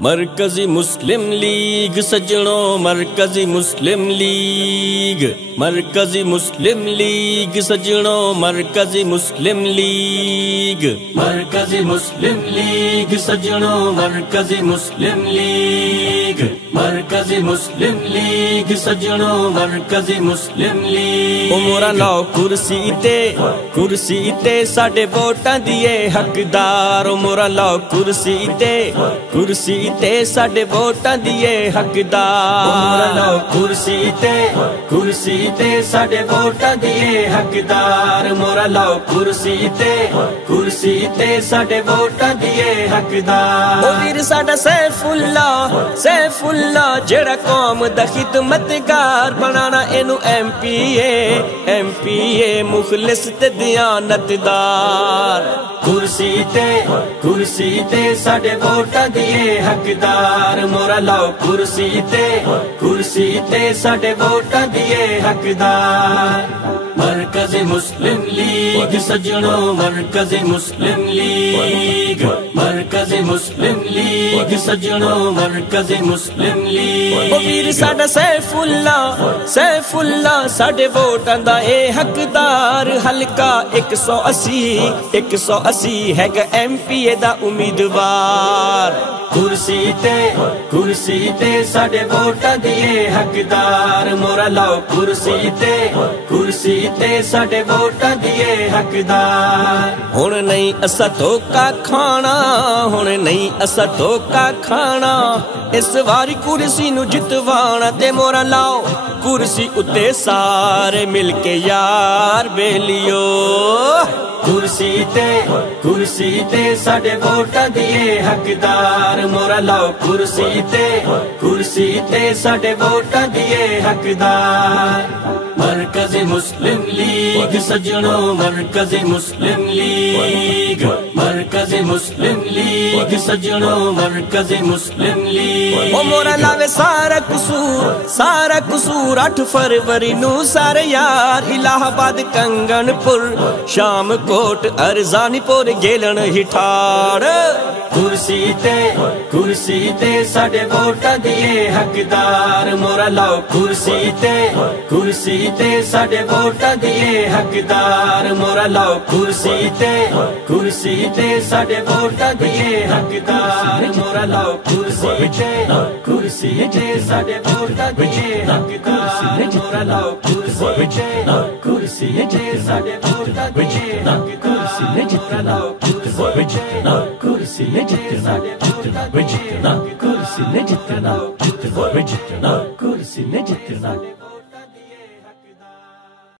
मरकजी मुस्लिम लीग सज्जनों, मरकजी मुस्लिम लीग, मरकजी मुस्लिम लीग सज्जनों, मरकजी मुस्लिम लीग, मरकजी मुस्लिम लीग सज्जनों, मरकजी मुस्लिम लीग, मरकजी मुस्लिम लीग सज्जनों, मरकजी मुस्लिम लीग। उमरा लाओ कुर्सी ते साडे वोटां दिए हकदार। उमरा लाओ कुर्सी ते साडे वोटां दिए हकदार। लाओ कुर्सी ते साडे वोटां दिए हकदार। मोरा लाओ कुर्सी ते साडे वोटां दिए हकदार। ओ वीर साडा सैफुल्ला जेड़ा कौम दा खिदमतगार बनाना एनू एमपीए मुखलिस ते दयानतदार। कुर्सी ते साडे वोटां दिए हकदार। मोरा लाओ कुर्सी ते साडे वोटां दिए हकदार। मरकजी मुस्लिम लीग सज्जनों, मरकजी मुस्लिम लीग, मरकजी मुस्लिम लीग सज्जनों, मरकजी मुस्लिम लीग। ओ वीर साडा सैफुल्ला साडे वोटां दा ए हकदार। हल्का 180 हैगा एमपीए दा उम्मीदवार। कुर्सी ते साडे वोटां दिए हकदार। मोरा लाओ कुर्सी ते साडे वोटां दिए हकदार। हुण नहीं असा धोखा खाना, हुण नहीं असा धोखा खाना। इस वारी कुर्सी नू जितवाना ते मोरा लाओ कुर्सी उत्ते सारे मिलके यार बेलियो। कुर्सी ते साडे वोटां दिए हकदार। मोरा लाओ कुर्सी ते साडे वोटां दिए हकदार। मरकजी मुस्लिम लीग सज्जनों, मरकजी मुस्लिम लीग, मरकजी मुस्लिम लीग सज्जनों, मरकजी मुस्लिम लीग। ओ मोरा लावे सारा कसूर 8 फरवरी नू सारे यार। इलाहाबाद, कंगनपुर, शामकोट, अरजानीपुर, गेलन हिठार। कुर्सी ते साडे वोटां दिए हकदार। मोरा लाओ कुर्सी ते साडे वोटां दिए हकदार। मोरा लाओ कुर्सी ते साडे वोटां दिए हकदार। मोरा लाओ कुर्सी ते साडे वोटां दिए हकदार। मोरा लाओ कुर्सी ते साडे वोटां दिए हकदार। मोरा लाओ कुर्सी ते साडे वोटां दिए हकदार। कुर्सी ने जितना